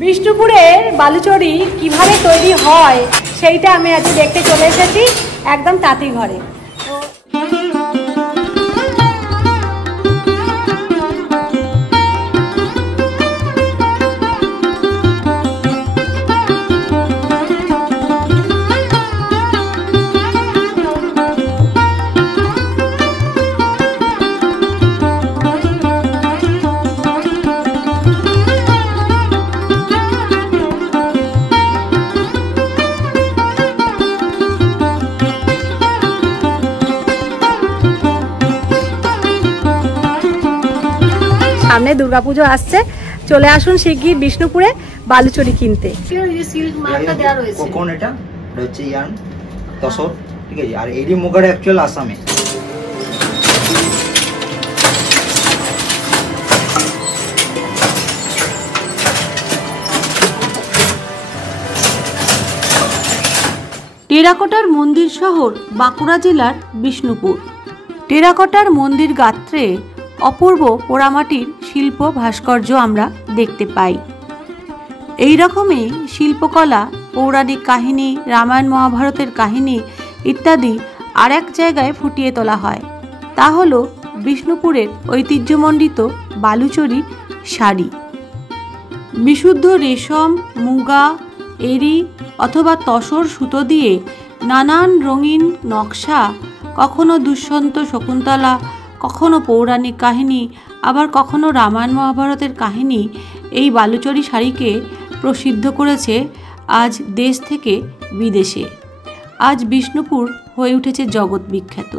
বিষ্ণুপুরের বালুচরি কিভাবে তৈরি হয় সেইটা আমি আজ দেখতে চলে এসেছি একদম তাঁতি ঘরে। সামনে দুর্গাপুজো আসছে, চলে আসুন শিগগির বিষ্ণুপুরে বালুচরি কিনতে। সিল্ক মার্কটা দেওয়া রয়েছে, কোন এটা হচ্ছে ইয়ার্ন তসর, ঠিক আছে। আর এডি মুগাটা অ্যাকচুয়াল আসামে। টেরাকোটার মন্দির শহর বাঁকুড়া জেলার বিষ্ণুপুর। টেরাকোটার মন্দির গাত্রে অপূর্ব পোড়ামাটির শিল্প ভাস্কর্য আমরা দেখতে পাই। এই রকমই শিল্পকলা, পৌরাণিক কাহিনী, রামায়ণ মহাভারতের কাহিনী ইত্যাদি আর এক জায়গায় ফুটিয়ে তোলা হয়। তা হল বিষ্ণুপুরের ঐতিহ্যমণ্ডিত বালুচরি শাড়ি। বিশুদ্ধ রেশম, মুগা, এরি অথবা তসর সুতো দিয়ে নানান রঙিন নকশা, কখনো দুষ্যন্ত শকুন্তলা, কখনো পৌরাণিক কাহিনী, আবার কখনো রামায়ণ মহাভারতের কাহিনী এই বালুচরি শাড়িকে প্রসিদ্ধ করেছে আজ দেশ থেকে বিদেশে। আজ বিষ্ণুপুর হয়ে উঠেছে জগৎ বিখ্যাত।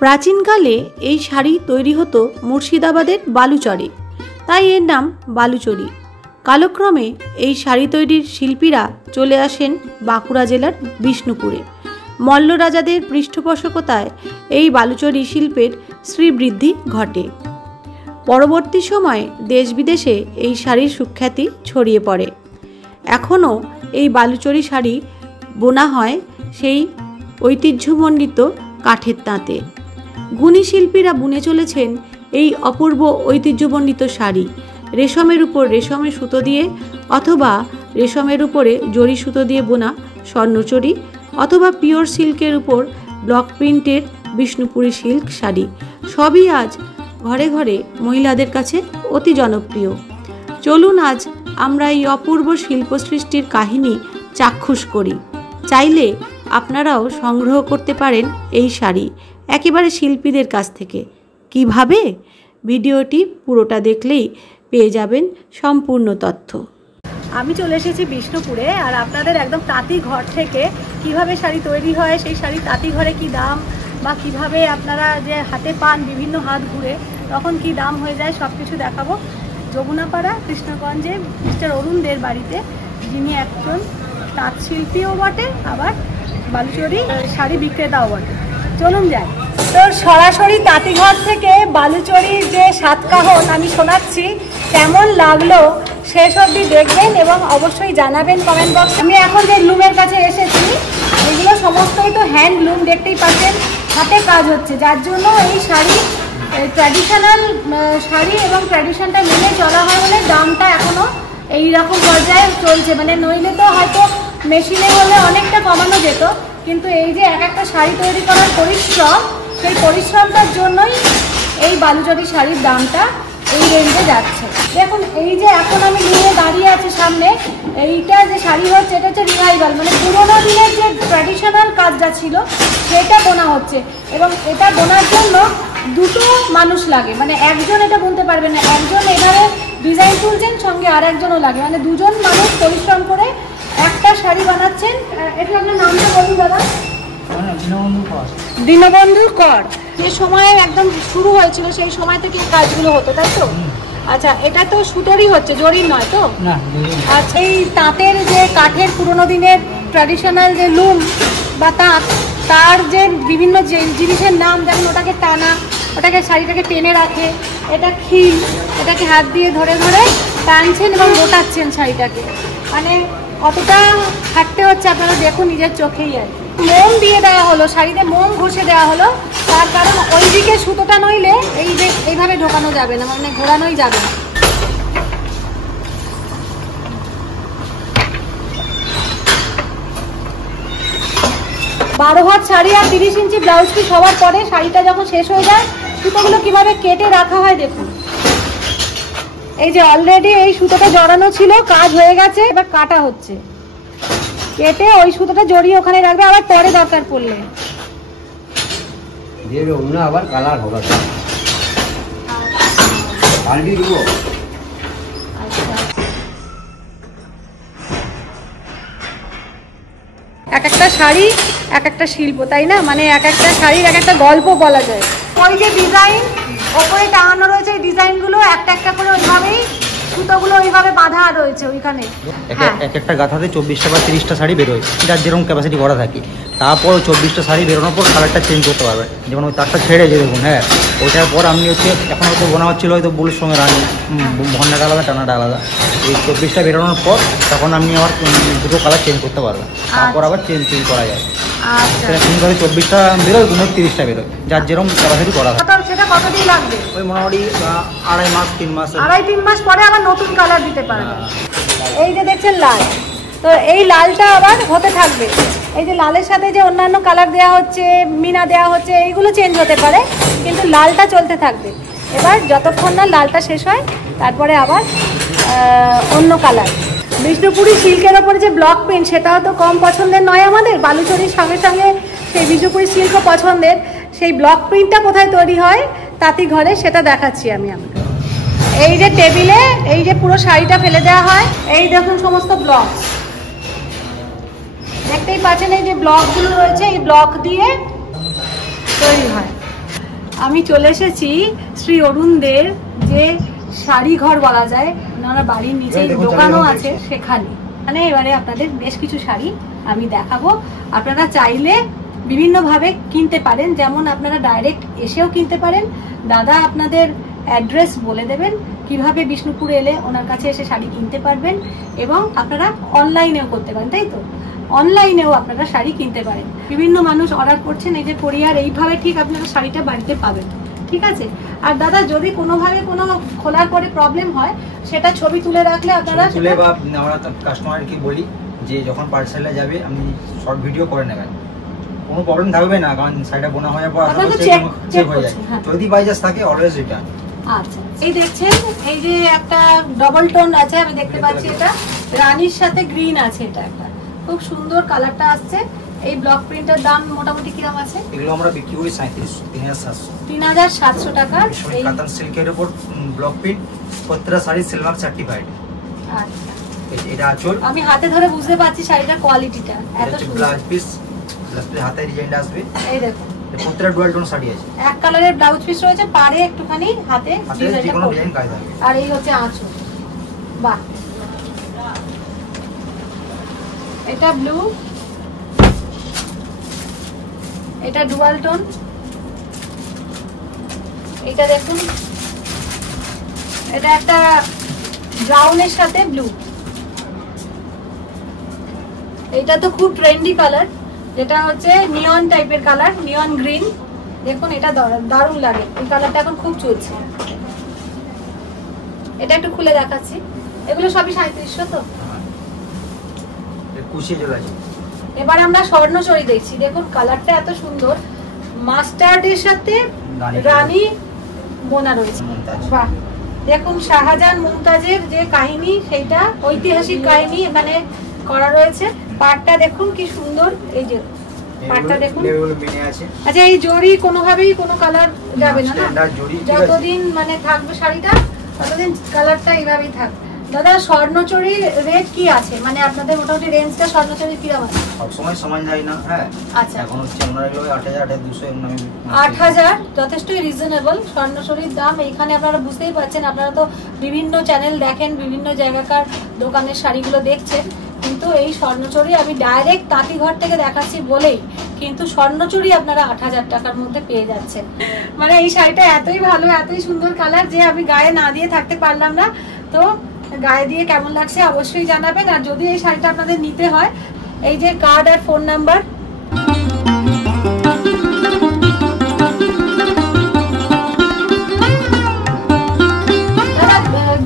প্রাচীনকালে এই শাড়ি তৈরি হতো মুর্শিদাবাদের বালুচরে, তাই এর নাম বালুচরি। কালক্রমে এই শাড়ি তৈরির শিল্পীরা চলে আসেন বাঁকুড়া জেলার বিষ্ণুপুরে। মল্ল রাজাদের পৃষ্ঠপোষকতায় এই বালুচরি শিল্পের শ্রীবৃদ্ধি ঘটে। পরবর্তী সময়ে দেশ বিদেশে এই শাড়ির সুখ্যাতি ছড়িয়ে পড়ে। এখনও এই বালুচরি শাড়ি বোনা হয় সেই ঐতিহ্যমণ্ডিত কাঠের তাঁতে। গুণী শিল্পীরা বুনে চলেছেন এই অপূর্ব ঐতিহ্যমণ্ডিত শাড়ি। রেশমের উপর রেশমের সুতো দিয়ে অথবা রেশমের উপরে জরি সুতো দিয়ে বোনা স্বর্ণচরি অথবা পিওর সিল্কের উপর ব্লক প্রিন্টের বিষ্ণুপুরি সিল্ক শাড়ি সবই আজ ঘরে ঘরে মহিলাদের কাছে অতি জনপ্রিয়। চলুন আজ আমরা এই অপূর্ব শিল্প সৃষ্টির কাহিনী চাক্ষুষ করি। চাইলে আপনারাও সংগ্রহ করতে পারেন এই শাড়ি একেবারে শিল্পীদের কাছ থেকে। কিভাবে? ভিডিওটি পুরোটা দেখলেই পেয়ে যাবেন সম্পূর্ণ তথ্য। আমি চলে এসেছি বিষ্ণুপুরে, আর আপনাদের একদম তাঁতি ঘর থেকে কিভাবে শাড়ি তৈরি হয়, সেই শাড়ি তাঁতি ঘরে কি দাম, বা কিভাবে আপনারা যে হাতে পান বিভিন্ন হাত ঘুরে তখন কি দাম হয়ে যায়, সব কিছু দেখাবো। যমুনাপাড়া কৃষ্ণগঞ্জে মিস্টার অরুণদের বাড়িতে, যিনি একজন তাঁত শিল্পীও বটে, আবার বালুচরি শাড়ি বিক্রেতাও বটে। চলুন যাই। তো সরাসরি তাঁতিঘর থেকে বালুচরির যে সাতকাহন আমি শোনাচ্ছি, কেমন লাগলো শেষ অবধি দেখবেন এবং অবশ্যই জানাবেন কমেন্ট বক্স। আমি এখন যে লুমের কাছে এসেছি, এগুলো সমস্তই তো হ্যান্ডলুম, দেখতেই পাচ্ছেন হাতে কাজ হচ্ছে, যার জন্য এই শাড়ি ট্র্যাডিশনাল শাড়ি এবং ট্র্যাডিশনটা মেনে চলা হয় বলে দামটা এখনও এইরকম পর্যায়ে চলছে। মানে নইলে তো হয়তো মেশিনে হলে অনেকটা কমানো যেত, কিন্তু এই যে এক একটা শাড়ি তৈরি করার পরিশ্রম, সেই পরিশ্রমটার জন্যই এই বালুচরি শাড়ির দামটা এই রেঞ্জে যাচ্ছে। দেখুন এই যে এখন আমি নিয়ে দাঁড়িয়ে আছি সামনে, এইটা যে শাড়ি হচ্ছে এটা হচ্ছে রিভাইভাল, মানে পুরোনো দিনের যে ট্র্যাডিশনাল কাজটা ছিল সেটা বোনা হচ্ছে। এবং এটা বোনার জন্য দুটো মানুষ লাগে, মানে একজন এটা বুনতে পারবে না, একজন এবারে ডিজাইন তুলছেন, সঙ্গে আর একজনও লাগে, মানে দুজন মানুষ পরিশ্রম করে একটা শাড়ি বানাচ্ছেন। এটা আপনার নামটা বলুন দাদা। দীনবন্ধু কর। যে সময় একদম শুরু হয়েছিল সেই সময় থেকে কাজগুলো হতো, তাই তো? আচ্ছা, এটা তো সুতোরই হচ্ছে, জরির নয় তো? আচ্ছা, এই তাঁতের যে কাঠের পুরোনো দিনের ট্র্যাডিশনাল যে লুম বা তাঁত, তার যে বিভিন্ন যে জিনিসের নাম, যেমন ওটাকে টানা, ওটাকে শাড়িটাকে টেনে রাখে, এটা খিল, এটাকে হাত দিয়ে ধরে ধরে টানছেন এবং গোটাচ্ছেন শাড়িটাকে। মানে কতটা খাটতে হচ্ছে আপনারা দেখুন নিজের চোখেই। আর মোম দিয়ে দেওয়া হলো, শাড়িতে মোম ঘষে দেওয়া হলো, তার কারণ ওইদিকে সুতোটা নইলে এইভাবে ঢোকানো যাবে না, মানে ঘোরানোই যাবে না। 12 হাত শাড়ি আর 30 ইঞ্চি ব্লাউজ পিস হওয়ার পরে শাড়িটা যখন শেষ হয়ে যায় সুতোগুলো কিভাবে কেটে রাখা হয় দেখুন। এই যে অলরেডি এই সুতোটা জড়ানো ছিল, কাজ হয়ে গেছে, এবার কাটা হচ্ছে। কেটে ওই সুতোটা জড়িয়ে ওখানে রাখবে, আবার পরে দরকার পড়লে আবার কালার হবে। এক একটা শাড়ি এক একটা শিল্প, তাই না? মানে এক একটা শাড়ির এক একটা গল্প বলা যায়। ওই যে ডিজাইন ওপরে টাঙানো রয়েছে, এই ডিজাইনগুলো একটা একটা করে ওইভাবেই সুতোগুলো ওইভাবে বাঁধা রয়েছে ওইখানে। এক একটা গাথাতে 24টা বা 30টা শাড়ি বেরোয়, যার যেরকম ক্যাপাসিটি করা থাকে। তারপর 24টা শাড়ি বেরোনোর পর কালারটা চেঞ্জ করতে পারবে। যেমন ওই তারটা ছেড়ে যে দেখুন, হ্যাঁ, ওইটার পর আপনি হচ্ছে এখন হয়তো বোনা হচ্ছিল হয়তো বুলের সঙ্গে রানি, ভন্ডাটা আলাদা, টানাটা আলাদা। এই 24টা বেরোনোর পর তখন আপনি আবার দুটো কালার চেঞ্জ করতে পারবেন, তারপর আবার চেঞ্জ করা যায়। সেটা কোনোভাবে 24টা বেরোয়, কোনো 30টা বেরোয়, যার যেরকম ক্যাপাসিটি করা থাকে। সেটা কতদিন লাগবে? ওই মোটামুটি 2.5 মাস 3 মাস, 2.5-3 মাস পরে আবার নতুন কালার দিতে পারবে। এই যে দেখছেন লাল, তো এই লালটা আবার হতে থাকবে। এই যে লালের সাথে যে অন্যান্য কালার দেওয়া হচ্ছে, মিনা দেওয়া হচ্ছে, এইগুলো চেঞ্জ হতে পারে, কিন্তু লালটা চলতে থাকবে। এবার যতক্ষণ না লালটা শেষ হয় তারপরে আবার অন্য কালার। বিষ্ণুপুরি সিল্কের ওপরে যে ব্লক প্রিন্ট, সেটাও তো কম পছন্দের নয় আমাদের। বালুচরীর সঙ্গে সঙ্গে সেই বিষ্ণুপুরি সিল্কও পছন্দের। সেই ব্লক প্রিন্টটা কোথায় তৈরি হয় তাঁতি ঘরে, সেটা দেখাচ্ছি আমি আপনাকে। এই যে টেবিলে এই যে পুরো শাড়িটা ফেলে দেওয়া হয়, এই দেখুন সমস্ত ব্লক দেখতেই পাচ্ছেন। এই যে ব্লকগুলো রয়েছে, এই ব্লক দিয়ে তৈরি হয়। আমি চলে এসেছি শ্রী অরুণদের যে শাড়ি ঘর বলা যায়, ওনারা বাড়ির নিচে দোকানও আছে সেখানে। মানে এবারে আপনাদের বেশ কিছু শাড়ি আমি দেখাবো। আপনারা চাইলে বিভিন্নভাবে কিনতে পারেন, যেমন আপনারা ডাইরেক্ট এসেও কিনতে পারেন। দাদা আপনাদের অ্যাড্রেস বলে দেবেন, কিভাবে বিষ্ণুপুর এলে ওনার কাছে এসে শাড়ি কিনতে পারবেন। এবং আপনারা অনলাইনেও করতে পারেন, তাই তো? অনলাইনেও আপনারা শাড়ি কিনতে পারেন। বিভিন্ন মানুষ অর্ডার করছেন, এই যে কোরিয়ার, এইভাবে ঠিক আপনারা শাড়িটা বাড়িতে পাবেন, ঠিক আছে? আর দাদা যদি কোনোভাবে কোনো খোলার পরে প্রবলেম হয়, সেটা ছবি তুলে রাখলে আপনারা তুলে, বা আমরা কাস্টমারকে বলি যে যখন পার্সেলে যাবে আপনি শর্ট ভিডিও করে নেবেন, কোনো প্রবলেম থাকবে না, কারণ শাড়িটা বোনা হয়ে যাওয়ার পর চেক হয়ে যায়। যদি বাই চান্স থাকে অলওয়েজ রিটার্ন। আচ্ছা, এই দেখছেন এই যে একটা ডবল টোন আছে, আমি দেখতে পাচ্ছি এটা রানীর সাথে গ্রিন আছে, এটা একটা খুব সুন্দর কালারটা আসছে। এই ব্লক প্রিন্টের দাম মোটামুটি কিরকম আছে? এগুলো আমরা বিক্রি করি 3700 টাকা। এই কাতান সিল্কের উপর ব্লক প্রিন্ট, প্রত্যেকটা শাড়ি সিলভার সার্টিফাইড। আচ্ছা, এটা আঁচল, আমি হাতে ধরে বুঝতে পারছি শাড়িটার কোয়ালিটিটা এত সুন্দর। ব্লাউজ পিস, হাতে ডিজাইনটা আসবে, এই দেখুন প্রত্যেকটা ডুয়াল টোন শাড়ি আছে। এক কালারের ব্লাউজ পিস রয়েছে, পারে একটুখানি হাতে ডিজাইন কাজ হবে। আর এই হচ্ছে আঁচল। বাহ, এটা ব্লু, এটা ডুয়াল টোন। এটা দেখুন, এটা একটা ব্রাউনের সাথে ব্লু। এটা তো খুব ট্রেন্ডি কালার, যেটা হচ্ছে নিয়ন টাইপের কালার, নিয়ন গ্রিন। দেখুন এটা দারুণ লাগে, এই কালারটা এখন খুব চলছে। এটা একটু খুলে দেখাচ্ছি। এগুলো সবই 3700 তো। এবার আমরা স্বর্ণচরী দেখছি। দেখুন কালারটা এত সুন্দর, মাস্টার্ডের সাথে রানী বোনা রয়েছে। বাহ, দেখুন শাহজাহান মুমতাজের যে কাহিনী, সেইটা ঐতিহাসিক কাহিনী এখানে করা রয়েছে। পাটটা দেখুন কি সুন্দর, এই যে পাটটা দেখুন। আচ্ছা, এই জরি কোনোভাবেই কোনো কালার যাবে না, যতদিন মানে থাকবে শাড়িটা ততদিন কালারটা এইভাবেই থাকবে। দাদা স্বর্ণচরীর রেট কি আছে, মানে আপনাদের মোটামুটি রেঞ্জটা স্বর্ণচরীর কিরকম আছে? সবসময় সমান যায় না, হ্যাঁ। আচ্ছা, এখন হচ্ছে আমরা 8000 8200 এমন। 8000 যথেষ্টই রিজনেবল স্বর্ণচরীর দাম। এইখানে আপনারা বুঝতেই পারছেন, আপনারা তো বিভিন্ন চ্যানেল দেখেন, বিভিন্ন জায়গাকার দোকানের শাড়িগুলো দেখছেন, কিন্তু এই স্বর্ণচরী আমি ডাইরেক্ট তাঁতিঘর থেকে দেখাচ্ছি বলেই কিন্তু স্বর্ণচরী আপনারা 8000 টাকার মধ্যে পেয়ে যাচ্ছেন। মানে এই শাড়িটা এতই ভালো, এতই সুন্দর কালার যে আমি গায়ে না দিয়ে থাকতে পারলাম না। তো গায়ে দিয়ে কেমন লাগছে অবশ্যই জানাবেন। আর যদি এই শাড়িটা আপনাদের নিতে হয়, এই যে কার্ড আর ফোন নাম্বার,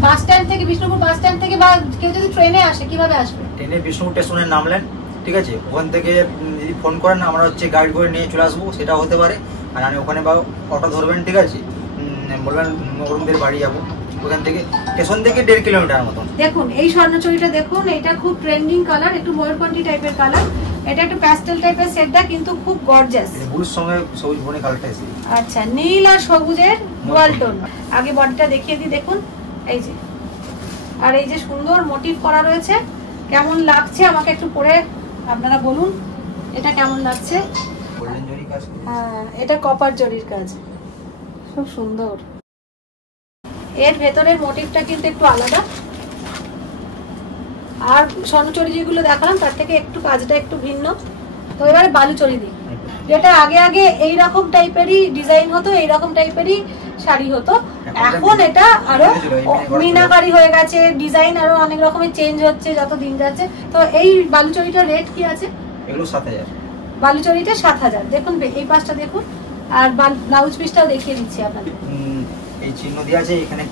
বাস স্ট্যান্ড থেকে, বিষ্ণুপুর বাস স্ট্যান্ড থেকে, বা কেউ যদি ট্রেনে আসে কিভাবে আসবে? ট্রেনে বিষ্ণুপুর স্টেশনে নামলেন, ঠিক আছে, ওখান থেকে যদি যদি ফোন করেন আমরা হচ্ছে গাইড করে নিয়ে চলে আসবো, সেটাও হতে পারে। আর আমি ওখানে বা অটো ধরবেন, ঠিক আছে, বলবেন নবরুমদের বাড়ি যাবো, ওখান থেকে স্টেশন থেকে 1.5 কিলোমিটার মতন। দেখুন এই স্বর্ণচুরিটা দেখুন, এটা খুব ট্রেন্ডিং কালার, একটু ময়ূরকণ্ঠী টাইপের কালার, এটা একটু প্যাস্টেল টাইপের শেডটা কিন্তু খুব গর্জিয়াস। ব্লুর সঙ্গে সবুজ বনে কালারটা এসে। আচ্ছা, নীল আর সবুজের ডুয়াল টোন। আগে বডিটা দেখিয়ে দিই, দেখুন এই যে, আর এই যে সুন্দর মোটিভ করা রয়েছে। কেমন লাগছে আমাকে একটু পরে আপনারা বলুন, এটা কেমন লাগছে? গোল্ডেন জরি কাজ। হ্যাঁ, এটা কপার জরির কাজ, খুব সুন্দর। এর ভেতরের মোটিভটা কিন্তু একটু আলাদা, আর স্বর্ণচুরি যেগুলো দেখালাম তার থেকে একটু কাজটা একটু ভিন্ন। তো এবারে বালুচরি দিই, যেটা আগে আগে এইরকম টাইপেরই ডিজাইন হতো, এইরকম টাইপেরই শাড়ি হতো, এখন এটা আরো মিনাকারি হয়ে গেছে, ডিজাইন আরো অনেক রকমের চেঞ্জ হচ্ছে যত দিন যাচ্ছে। তো এই বালুচরিটার রেট কি আছে? এগুলো 7000। বালুচরিটা 7000। দেখুন এই পাশটা দেখুন, আর ব্লাউজ পিসটাও দেখিয়ে দিচ্ছি আপনাদের। এই চিহ্ন দেওয়া আছে, এখানে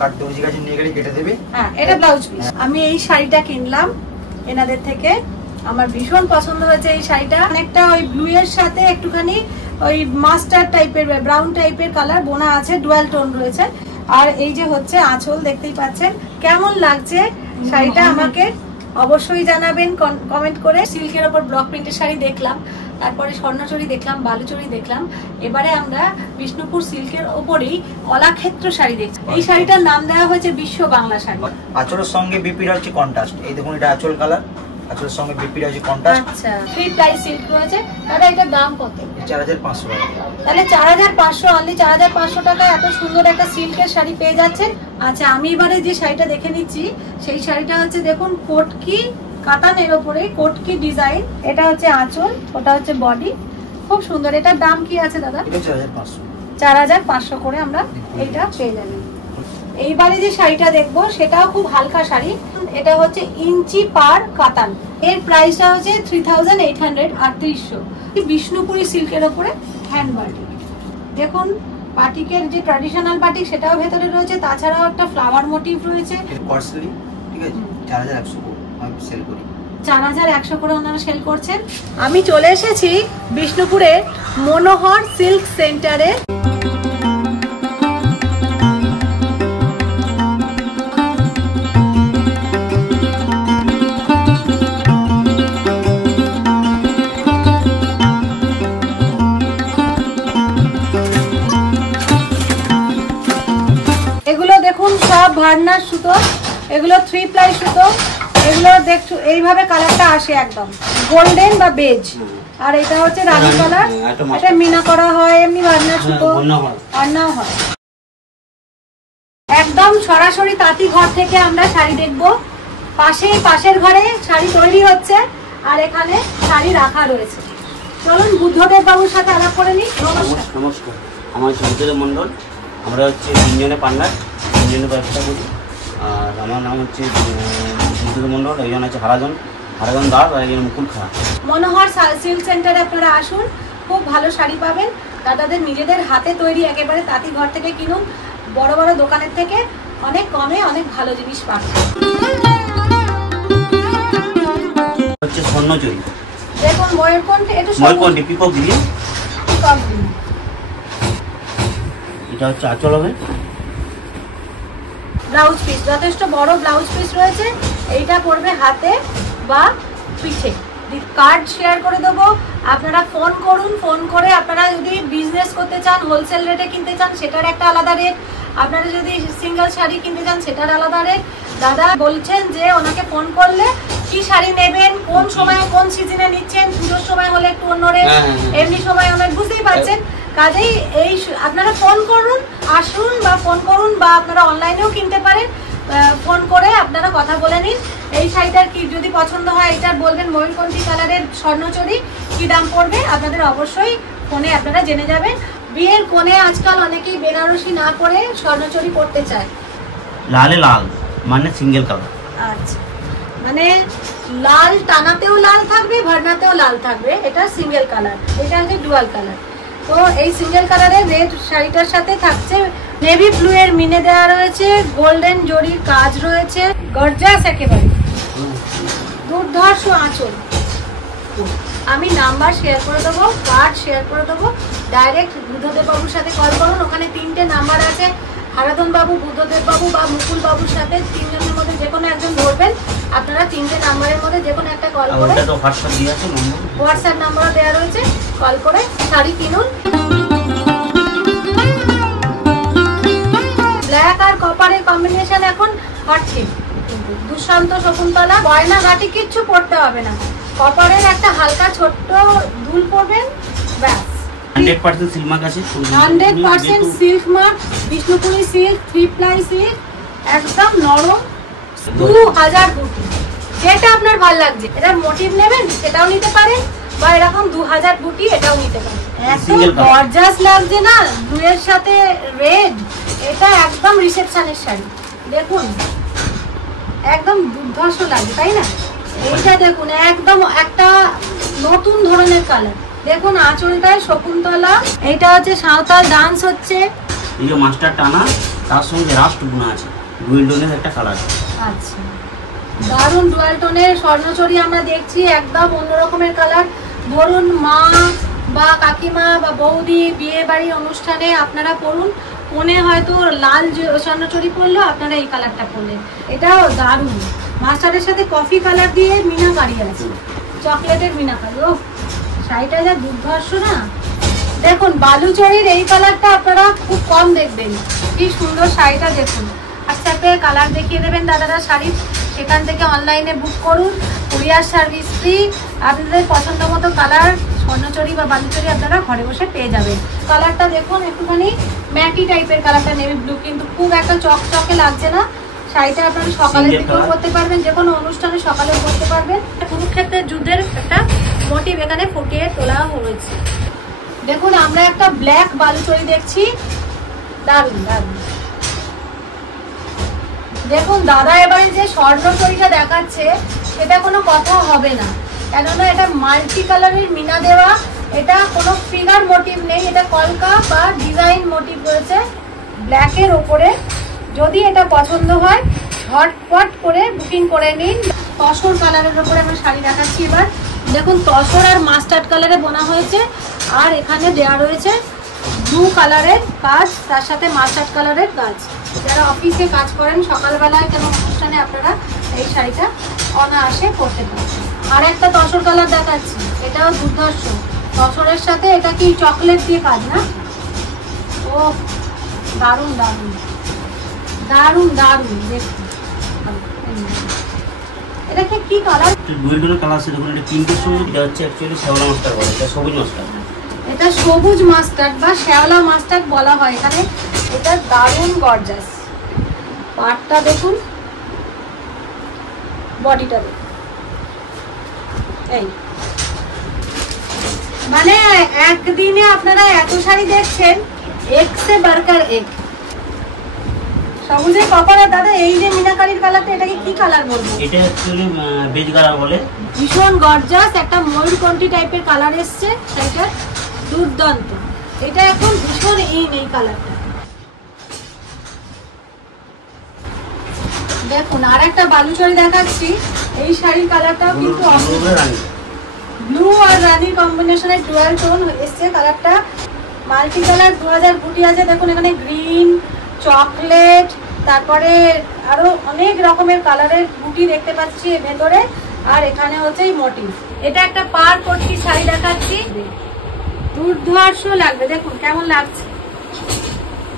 কাট দর্জি কাছে নিয়ে গেলে কেটে দেবে। হ্যাঁ, এটা ব্লাউজ পিস। আমি এই শাড়িটা কিনলাম এনাদের থেকে, আমার ভীষণ পছন্দ হয়েছে এই শাড়িটা। অনেকটা ওই ব্লু এর সাথে একটুখানি ওই মাস্টার টাইপের ব্রাউন টাইপের কালার বোনা আছে, ডুয়াল টোন রয়েছে। আর এই যে হচ্ছে আঁচল, দেখতেই পাচ্ছেন। কেমন লাগছে শাড়িটা আমাকে অবশ্যই জানাবেন কমেন্ট করে। সিল্কের ওপর ব্লক প্রিন্টের শাড়ি দেখলাম, তারপরে স্বর্ণচুরি দেখলাম, বালুচরি দেখলাম, এবারে আমরা বিষ্ণুপুর সিল্কের ওপরেই কলাক্ষেত্র শাড়ি দেখছি। এই শাড়িটার নাম দেওয়া হয়েছে বিশ্ব বাংলা শাড়ি। আঁচলের সঙ্গে বিপিটা হচ্ছে কন্ট্রাস্ট। এই দেখুন, এটা আঁচল কালার, আঁচলের সঙ্গে বিপিটা হচ্ছে কন্ট্রাস্ট। আচ্ছা, 3 প্লাই সিল্ক রয়েছে। দাদা এটার দাম কত? 4500 টাকা। তাহলে 4500, অনলি 4500 টাকায় এত সুন্দর একটা সিল্কের শাড়ি পেয়ে যাচ্ছেন। আচ্ছা, আমি এবারে যে শাড়িটা দেখে নিচ্ছি, সেই শাড়িটা হচ্ছে দেখুন কোটকি কাতানের ওপরে কোটকি ডিজাইন। এটা হচ্ছে আঁচল, ওটা হচ্ছে বডি, খুব সুন্দর। এটার দাম কি আছে দাদা? এটা 4500। 4500 করে আমরা এটা পেয়ে যাবেন। এইবারে যে শাড়িটা দেখবো সেটাও খুব হালকা শাড়ি, এটা হচ্ছে ইঞ্চি পার কাতান। এর প্রাইসটা হচ্ছে 3838। বিষ্ণুপুরি সিল্কের ওপরে হ্যান্ড বাটিক। দেখুন বাটিকের যে ট্র্যাডিশনাল বাটিক সেটাও ভেতরে রয়েছে, তাছাড়াও একটা ফ্লাওয়ার মোটিভ রয়েছে। কস্টলি, ঠিক আছে, 4100 আমি সেল করি। 4100 করে ওনারা সেল করছেন। আমি চলে এসেছি বিষ্ণুপুরের মনোহর সিল্ক সেন্টারে। এগুলো দেখুন সব ভার্নার সুতো, এগুলো 3 প্লাই সুতো। এগুলো দেখছো এইভাবে কালারটা আসে একদম গোল্ডেন বা বেজ। আর এটা হচ্ছে রানী কালার, এটা মিনা করা হয়, এমনি ভার্নার সুতো অন্যাও হয়। একদম সরাসরি তাঁতি ঘর থেকে আমরা শাড়ি দেখবো। পাশের ঘরে শাড়ি তৈরি হচ্ছে, আর এখানে শাড়ি রাখা রয়েছে। চলুন বুদ্ধদেব বাবুর সাথে আলাপ করে নিই। নমস্কার, আমার বুদ্ধদেব মন্ডল। আমরা হচ্ছে 3 জনে পার্টনার, 3 জনে ব্যবসা করি। আর আমার নাম হচ্ছে বুদ্ধদেব মন্ডল, একজন আছে হারাজন দাস, আর একজন মুকুল খা। মনোহর সিল্ক সেন্টারে আপনারা আসুন, খুব ভালো শাড়ি পাবেন। দাদাদের নিজেদের হাতে তৈরি, একেবারে তাঁতি ঘর থেকে কিনুন, বড় বড় দোকানের থেকে অনেক কমে অনেক ভালো জিনিস পাবেন। হচ্ছে স্বর্ণচুরি, দেখুন ময়ূরকণ্ঠী, এটা ময়ূরকণ্ঠী পিকক গ্রিন। এটা হচ্ছে আঁচল হবে। ব্লাউজ পিস, যথেষ্ট বড় ব্লাউজ পিস রয়েছে। এইটা পড়বে হাতে বা পিঠে। কার্ড শেয়ার করে দেবো, আপনারা ফোন করুন। ফোন করে আপনারা যদি বিজনেস করতে চান, হোলসেল রেটে কিনতে চান, সেটার একটা আলাদা রেট। আপনারা যদি সিঙ্গেল শাড়ি কিনতে চান, সেটার আলাদা রেট। দাদা বলছেন যে ওনাকে ফোন করলে কি শাড়ি নেবেন, কোন সময় কোন সিজনে নিচ্ছেন, পুজোর সময় হলে একটু অন্য রেট, এমনি সময় অনেক, বুঝতেই পারছেন। কাজেই এই আপনারা ফোন করুন, আসুন বা ফোন করুন, বা আপনারা অনলাইনেও কিনতে পারেন। ফোন করে আপনারা কথা বলে নিন। এই শাড়িটার কি যদি পছন্দ হয়, এটার বলবেন ময়ূরকণ্ঠী কালারের স্বর্ণচুরি কি দাম পড়বে, আপনাদের অবশ্যই ফোনে আপনারা জেনে যাবেন। বিয়ের কোণে আজকাল অনেকেই বেনারসি না পরে স্বর্ণচুরি পরতে চায়। লালে লাল মানে সিঙ্গেল কালার। আচ্ছা, মানে লাল টানাতেও লাল থাকবে, ভার্নাতেও লাল থাকবে, এটা সিঙ্গেল কালার। এটা হচ্ছে ডুয়াল কালার। তো এই সিঙ্গেল কালারের রেড শাড়িটার সাথে থাকছে নেভি ব্লু এর মিনে দেওয়া রয়েছে, গোল্ডেন জরির কাজ রয়েছে, গর্জাস একেবারে দুর্ধর্ষ আঁচল। আমি নাম্বার শেয়ার করে দেবো, কার্ড শেয়ার করে দেবো। ডাইরেক্ট বুদ্ধদেব বাবুর সাথে কল করুন। ওখানে 3টে নাম্বার আছে, হারাধন বাবু, বুদ্ধদেব বাবু বা মুকুল বাবুর সাথে 3 জনের মধ্যে যে কোনো একজন ধরবেন। আপনারা 3টে নাম্বারের মধ্যে যে কোনো একটা কল করে, হোয়াটসঅ্যাপ নাম্বারও দেওয়া রয়েছে, কল করে শাড়ি কিনুন। ব্ল্যাক আর কপারের কম্বিনেশন এখন হচ্ছে, কিন্তু দুশান্ত শকুন্তলা গয়না গাটি কিচ্ছু পড়তে হবে না। কপারের একটা হালকা ছোট্ট দুল পরবেন, ব্যাস। 100% সিল্ক মার্ক আছে, 100% silk mark, Bishnupuri silk, 3 ply silk, একদম নরম, 2000 বুটি। যেটা আপনার ভালো লাগছে, এটার মোটিভ নেবেন সেটাও নিতে পারেন, বা এরকম 2000 বুটি এটাও নিতে পারেন। এত গর্জাস লাগছে না ব্লুয়ের সাথে রেড, এটা একদম রিসেপশনের শাড়ি। দেখুন একদম দুর্ধর্ষ লাগে, তাই না? এইটা দেখুন একদম একটা নতুন ধরনের কালার। দেখুন আঁচলটায় শকুন্তলা, এটা হচ্ছে সাঁওতাল ডান্স হচ্ছে। এই যে মাস্টার টানা, তার সঙ্গে রাস্ট বোনা আছে, ডুয়েল টোনের একটা কালার। আচ্ছা, দারুণ ডুয়েল টোনের স্বর্ণচরী আমরা দেখছি, একদম অন্য রকমের কালার। ধরুন মা বা কাকিমা বা বৌদি বিয়ে বাড়ির অনুষ্ঠানে আপনারা পরুন, মনে হয়তো লাল স্বর্ণচরী পরলো, আপনারা এই কালারটা পরলেন, এটাও দারুণ। মাস্টারের সাথে কফি কালার দিয়ে মিনাকারি আছে, চকলেটের মিনাকারি। ও শাড়িটা যা দুর্ধর্ষ না। দেখুন বালুচরীর এই কালারটা আপনারা খুব কম দেখবেন, কি সুন্দর শাড়িটা দেখুন। হোয়াটসঅ্যাপে কালার দেখিয়ে দেবেন দাদারা শাড়ি, সেখান থেকে অনলাইনে বুক করুন, কুরিয়ার সার্ভিস ফ্রি। আপনাদের পছন্দ মতো কালার স্বর্ণচরী বা বালুচরী আপনারা ঘরে বসে পেয়ে যাবেন। কালারটা দেখুন একটুখানি ম্যাটি টাইপের কালারটা, নেভি ব্লু, কিন্তু খুব একটা চকচকে লাগছে না। শাড়িটা আপনারা সকালের দিকেও পরতে পারবেন, যে কোনো অনুষ্ঠানে সকালেও পরতে পারবেন। কুরুক্ষেত্রের যুদ্ধের একটা মোটিভ এখানে ফুটিয়ে তোলা হয়েছে। দেখুন আমরা একটা ব্ল্যাক বালুচরী দেখছি, দারুণ দারুণ। দেখুন দাদা এবারে যে স্বর্ণচরীটা দেখাচ্ছে সেটা কোনো কথা হবে না, কেননা এটা মাল্টি কালারের মিনা দেওয়া, এটা কোনো ফিগার মোটিভ নেই, এটা কলকা বা ডিজাইন মোটিভ রয়েছে ব্ল্যাকের ওপরে। যদি এটা পছন্দ হয় ঝটপট করে বুকিং করে নিন। তসর কালারের ওপরে আমরা শাড়ি দেখাচ্ছি এবার। দেখুন তসর আর মাস্টার্ড কালারে বোনা হয়েছে, আর এখানে দেওয়া রয়েছে ব্লু কালারের কাজ, তার সাথে মাস্টার্ড কালারের কাজ। যারা অফিসে কাজ করেন সকালবেলায় কোনো অনুষ্ঠানে আপনারা এই শাড়িটা অনায়াসে পরতে পারেন। আর একটা তসর কালার দেখাচ্ছি, এটাও দুর্ধর্ষ। তসরের সাথে এটা কি চকলেট দিয়ে কাজ না? ও দারুণ দারুণ দারুণ দারুণ। দেখুন এটা কি কালার? ডুয়েল টোনের কালার আছে, দেখুন এটা পিঙ্কের সঙ্গে, এটা হচ্ছে অ্যাকচুয়ালি শ্যাওলা মাস্টার বলে, এটা সবুজ মাস্টার। এটা সবুজ মাস্টার্ড বা শ্যাওলা মাস্টার্ড বলা হয় এখানে। এটা দারুণ গর্জাস। পাটটা দেখুন, বডিটা দেখুন, এই মানে একদিনে আপনারা এত শাড়ি দেখছেন, এক সে বারকার এক। সবুজের কপালে দাদা এই যে মিনাকারির কালারটা, এটাকে কি কালার বলবো? এটা অ্যাকচুয়ালি বেজ কালার বলে। ভীষণ গর্জাস, একটা ময়ূরকণ্ঠী টাইপের কালার এসছে শাড়িটা, দুর্দান্ত। এটা এখন ভীষণ এই কালারটা। দেখুন আর একটা বালুচরী দেখাচ্ছি, এই শাড়ির কালারটাও কিন্তু ব্লু আর রানী কম্বিনেশনের ডুয়াল টোন এসছে কালারটা। মাল্টি কালার, 2000 বুটি আছে। দেখুন এখানে গ্রিন, চকলেট, তারপরে আরো অনেক রকমের কালারের বুটি দেখতে পাচ্ছি ভেতরে, আর এখানে হচ্ছে এই মোটিভ। এটা একটা পার কোটি শাড়ি দেখাচ্ছি, দুর্ধর্ষ লাগবে। দেখুন কেমন লাগছে।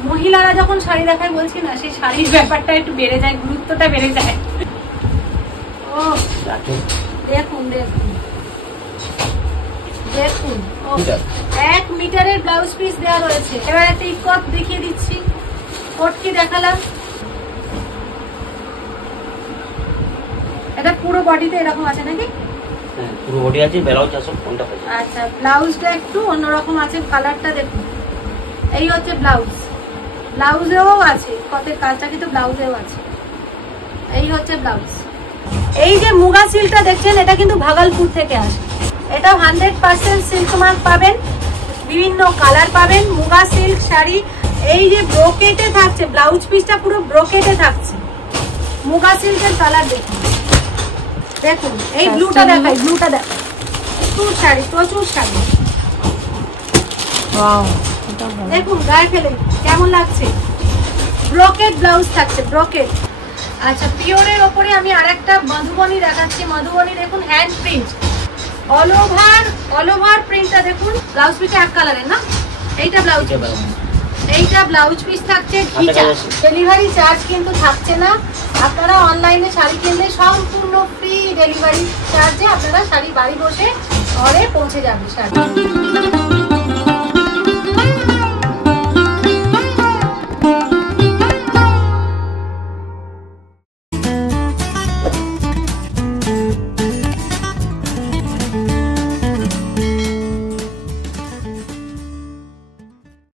মহিলারা যখন শাড়ি দেখায় বলছি না, সেই শাড়ির ব্যাপারটা একটু বেড়ে যায়, গুরুত্বটা বেড়ে যায়। ও দেখুন দেখুন দেখুন, 1 মিটারের ব্লাউজ পিস দেওয়া রয়েছে। এবার একটা ইকট দেখিয়ে দিচ্ছি, কোটকি দেখালাম। এটা পুরো বডিতে এরকম আছে নাকি? হ্যাঁ পুরো বডি আছে, ব্লাউজ আছে কোনটা আছে। আচ্ছা ব্লাউজটা একটু অন্যরকম আছে, কালারটা দেখুন। এই হচ্ছে ব্লাউজ, ব্লাউজেও আছে কতের কাজটা, কিন্তু ব্লাউজেও আছে। এই হচ্ছে ব্লাউজ। এই যে মুগা সিল্কটা দেখছেন, এটা কিন্তু ভাগলপুর থেকে আসে। এটা 100% সিল্ক মার্ক পাবেন, বিভিন্ন কালার পাবেন। মুগা সিল্ক শাড়ি, এই যে ব্রোকেটে থাকছে, ব্লাউজ পিসটা পুরো ব্রোকেটে থাকছে। মুগা সিল্কের কালার দেখুন, দেখুন এই ব্লুটা দেখাই, ব্লুটা দেখাই, প্রচুর শাড়ি, প্রচুর শাড়ি। ওয়াও, দেখুন গায়ে ফেলে কেমন লাগছে। ব্রোকেট ব্লাউজ থাকছে, ব্রোকেট। আচ্ছা, পিওরের ওপরে আমি আরেকটা মধুবনী দেখাচ্ছি। মধুবনী দেখুন, হ্যান্ড প্রিন্ট, অল ওভার প্রিন্টটা দেখুন। ব্লাউজ পিসটা এক কালারের না? এইটা ব্লাউজ, এইটা ব্লাউজ পিস থাকছে। ডেলিভারি চার্জ কিন্তু থাকছে না। আপনারা অনলাইনে শাড়ি কিনলে সম্পূর্ণ ফ্রি ডেলিভারি চার্জে আপনারা শাড়ি বাড়ি বসে ঘরে পৌঁছে যাবে শাড়ি।